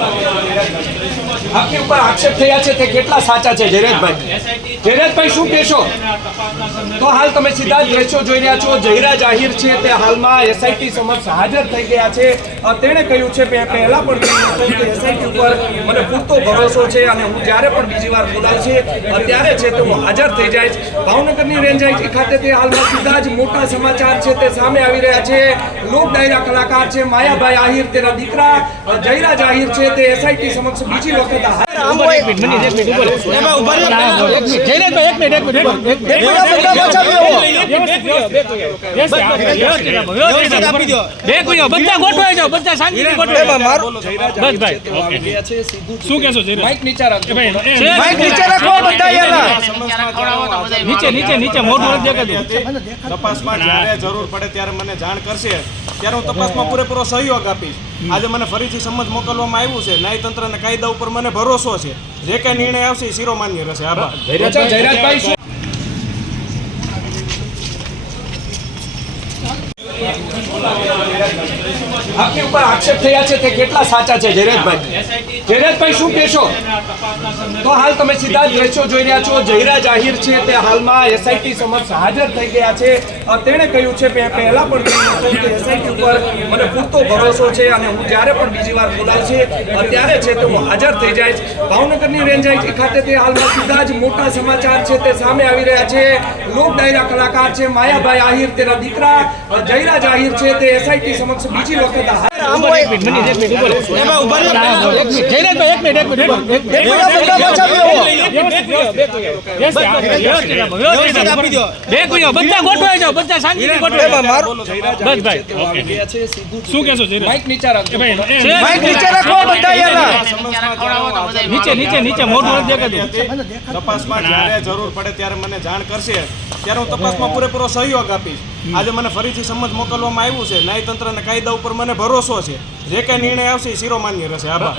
Thank you. આપની ઉપર આક્ષેપ થયા છે તે કેટલા સાચા છે, જયરાજભાઈ? જયરાજભાઈ, શું કહેશો? તો હાલ તમે સીધા દ્રશ્યો જોઈ રહ્યા છો. જયરા જાહેર છે, તે હાલમાં એસઆઈટી સમક્ષ હાજર થઈ ગયા છે. તેણે કહ્યું છે પહેલા પણ એસઆઈટી ઉપર મને પૂરતો ભરોસો છે અને હું જ્યારે પણ બીજી વાર બોલાય છે ત્યારે છે તે હું હાજર થઈ જાય ભાવનગરની રેન્જ આઈટી ખાતે તે હાલમાં સીધા જ મોટા સમાચાર છે, તે સામે આવી રહ્યા છે. લોક ડાયરા કલાકાર છે, માયાભાઈ આહિર, તેના દીકરા જયરા જાહિર છે, તે એસઆઈટી સમક્ષ બીજી વખત નીચે નીચે રાખો બધા યાર. નીચે નીચે નીચે મોઢું તપાસમાં જ્યારે જરૂર પડે ત્યારે મને જાણ કરશે. ત્યારે હું તપાસમાં પૂરેપૂરો સહયોગ આપીશ. આજે મને ફરીથી સમજ મોકલવામાં આવ્યું છે. ન્યાયતંત્ર અને કાયદા ઉપર મને ભરોસો છે. જે કઈ નિર્ણય આવશે એ શિરોમાન્ય રહેશે. આભાર. શું? આપની ઉપર આક્ષેપ થયા છે તે કેટલા સાચા છે, જયરાજભાઈ? જયરાજભાઈ, શું કહેશો? તો હાલ તમે સીધા દ્રશ્યો જોઈ રહ્યા છો. જયરા જાહેર છે તે હાલમાં એસઆઈટી સમક્ષ હાજર થઈ ગયા છે. તેણે કહ્યું છે કે પહેલા પણ એસઆઈટી ઉપર મને પૂરતો ભરોસો છે અને હું જ્યારે પણ બીજી વાર બોલાવશે ત્યારે છે તે હું હાજર થઈ જઈશ. ભાવનગરની રેન્જ આઈટી ખાતે તે હાલમાં સીધા જ મોટા સમાચાર છે તે સામે આવી રહ્યા છે. લોક ડાયરા કલાકાર છે માયાભાઈ આહિર, તેના દીકરા જયરા જાહિર છે તે એસઆઈટી સમક્ષ બીજી વખત શું કહેશો માઇક નીચે રાખો. નીચે નીચે નીચે મોઢું દેખાતું તપાસમાં જ્યારે જરૂર પડે ત્યારે મને જાણ કરશે. ત્યારે હું તપાસમાં પૂરેપૂરો સહયોગ આપીશ. આજે મને ફરીથી સમજ મોકલવામાં આવ્યું છે. ન્યાયતંત્ર અને કાયદા ઉપર મને ભરોસો છે. જે કઈ નિર્ણય આવશે શિરોમાન્ય રહેશે. આભાર.